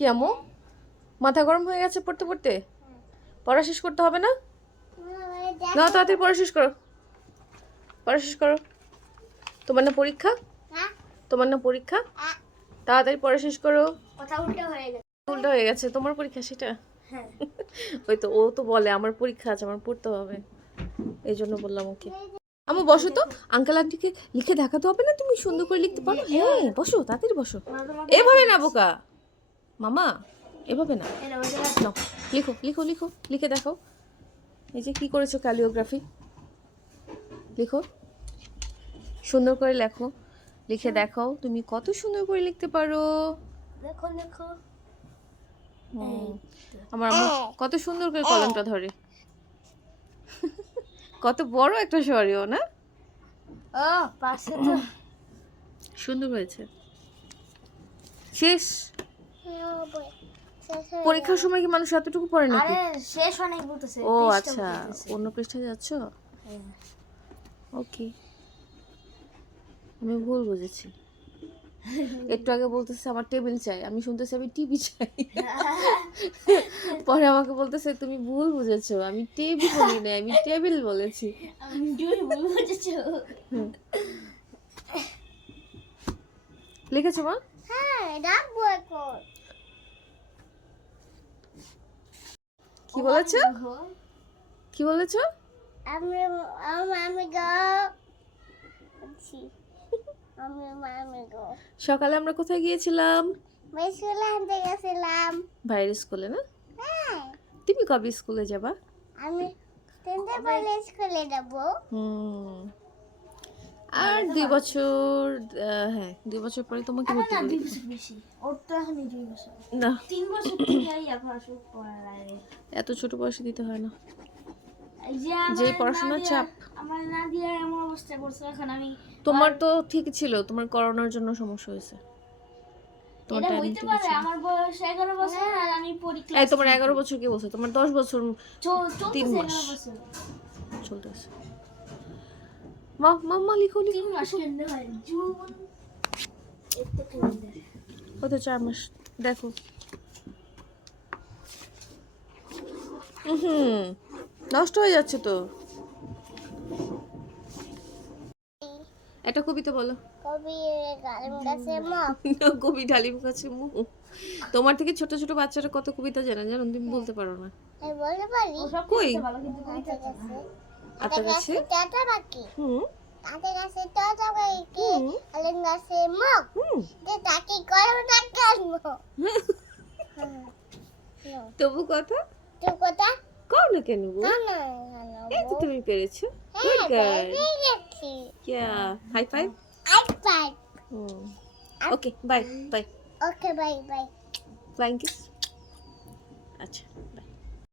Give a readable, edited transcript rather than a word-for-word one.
কি আম্মু, মাথা গরম হয়ে গেছে পড়তে পড়তে? পড়া শেষ করতে হবে না? না, তাড়াতাড়ি পড়া শেষ করো, পড়া শেষ করো। তোমার না পরীক্ষা? তোমার না পরীক্ষা? তাড়াতাড়ি পড়া শেষ করো। কথা উল্টো হয়ে গেছে। উল্টা হয়ে গেছে, তোমার পরীক্ষা সেটা? হ্যাঁ। ওই তো, ও তো বলে আমার পরীক্ষা আছে, আমার পড়তে হবে, এই জন্য বললাম ওকে। আম্মু বসো তো, আঙ্কেল আন্টিকে লিখে দেখাতে হবে না? তুমি সুন্দর করে লিখতে পারো। হ্যাঁ বসো, তাড়াতাড়ি বসো। এভাবে না বোকা মামা, এভাবে না। নাও, লিখো লিখো লিখো, লিখে দেখাও। এই যে কি করেছো, ক্যালিওগ্রাফি। লিখো, সুন্দর করে লেখো, লিখে দেখাও তুমি কত সুন্দর করে লিখতে পারো। দেখো দেখো, আমার আম্মু কত সুন্দর করে কলমটা ধরে, কত বড় একটা শরীর না? ও পাশে তো সুন্দর হয়েছে। শেষ? পরীক্ষার সময় কি মানুষ এতটুকু পড়ে নাকি? আরে শেষ অনেক বলতেছে। ও আচ্ছা, অন্য পৃষ্ঠায় যাচ্ছ? ওকে, আমি ভুল বুঝেছি। একটু আগে বলতেছে আমার টেবিল চাই, আমি শুনতেছি আমি টিভি চাই। পরে আমাকে বলতেছে তুমি ভুল বুঝেছো, আমি টিভি বলি না, আমি টেবিল বলেছি। আমি জোরে ভুল বুঝেছো। লিখেছো মা? হ্যাঁ, রাখবো এখন। কি বলেছো? কি বলেছো? আমি আমি গো আমি গো সকালে আমরা কোথায় গিয়েছিলাম? স্কুলে আনতে গেছিলাম। ভাইয়ের স্কুলে না? হ্যাঁ, তুমি কবে স্কুলে যাবা? আমি তিনটে পরে স্কুলে যাবো। আর 2 বছর, হ্যাঁ 2 বছর পরে তোমাকে ভর্তি না, করবে। 2 বছর বেশি। ওর তো এখন 2 বছর। না, 3 বছর থেকেই এখন শুরু করা লাগে। এত ছোট বয়সে দিতে হয় না, এই যে যে পড়াশোনার চাপ। আমার নাদিয়া এমন অবস্থা করছে, এখন আমি তোমার তো ঠিক ছিল, তোমার করোনার জন্য সমস্যা হয়েছে, তোমার এটা টাইম হইতে ঠিক পারে। ছিল। আমার বয়স 11 বছর আর আমি পড়ি এই ক্লাস। তোমার 11 বছর কে বলছে? তোমার 10 বছর 3 চলতেছে মাস 11 বছর। চলতেছে। মা মাম্মা লিখো 3 লিখো। মাস কেন হয়? জুন এতে কেন? ও তো 4 মাস। দেখো, নষ্ট হয়ে যাচ্ছে তো। একটা কবিতা বলো। কবি গালিম গাছে মুখ। কবি ডালিম গাছে মুখ। তোমার থেকে ছোট ছোট বাচ্চারা কত কবিতা জানে, জানো? তুমি বলতে পারো না। আমি বলতে পারি। কই? ভালো, কিন্তু কবিতা আছে। আতা গাছে টাটা বাকি। হুম টাটা গাছে টাটা বাকি। গালিম গাছে মুখ। হুম যে তাকে করো না কেন? তবু কথা তুই কোথা? কও না কেন গো? না না এই তো তুমি পেরেছো। হ্যাঁ, গুড গার্ল। পেরে গেছি। Yeah, high five. IPad. Okay bye bye. Okay, bye bye. Flying kiss. আচ্ছা।